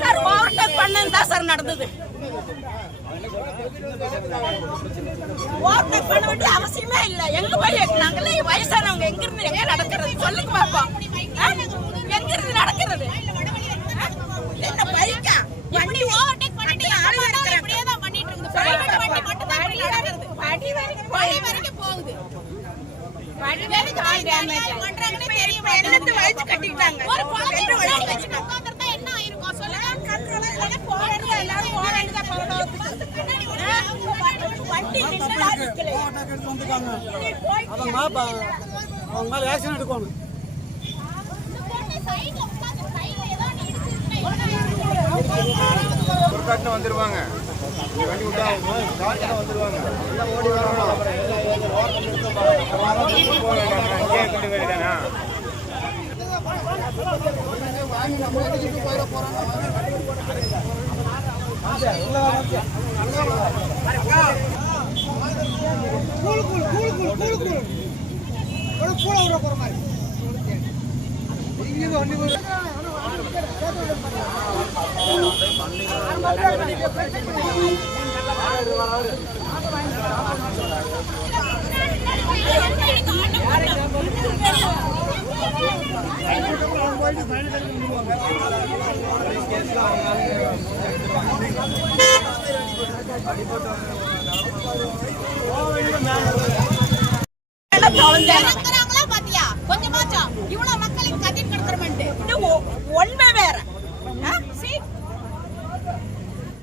Sir overtake பண்ணது தான் sir நடந்தது. ஓவர்டேக் பண்ண வேண்டிய அவசியமே இல்லை. எங்க போய் நாங்களே வயசானவங்க எங்க இருந்து எங்க நடக்கிறது சொல்லுங்க பாப்போம். எங்க இருந்து நடக்கிறது என்ன பைக்கா வண்டி ஓவர்டேக் பண்ணிட்டு அப்படியே தான் பண்ணிட்டு இருந்து. பிரைவேட் வண்டி மட்டும் தான் நடக்கிறது. வண்டி வரைக்கும் போகுது. வண்டி வரைக்கும் கால் டேமேஜ் பண்றாங்கன்னு தெரியும். என்னத்து வளைச்சு கட்டிட்டாங்க. ஒரு குழந்தை முன்னாடி வச்சு உட்கார்ந்தா என்ன ஆயிருக்கும் சொல்லுங்க. கண்ட்ரோல் இல்ல போறங்க எல்லாரும் போறங்க தான் போறோம். வண்டி நின்னா நிக்கல. ஓவர்டேக் எடுத்து வந்துட்டாங்க. அவங்க மேல ஆக்ஷன் எடுக்கணும். ஒரு காட்டுல வந்துருவாங்க. வண்டி விட்டா காட்டுல வந்துருவாங்க. எல்லாம் ஓடி வராங்க. இங்கே கொண்டு போயிட்டானா பாத்தியா கொஞ்சமாச்சும் இவ்வளவு மக்களுக்கு கத்திட்டு கிடக்குறோம். ஒன்மை வேற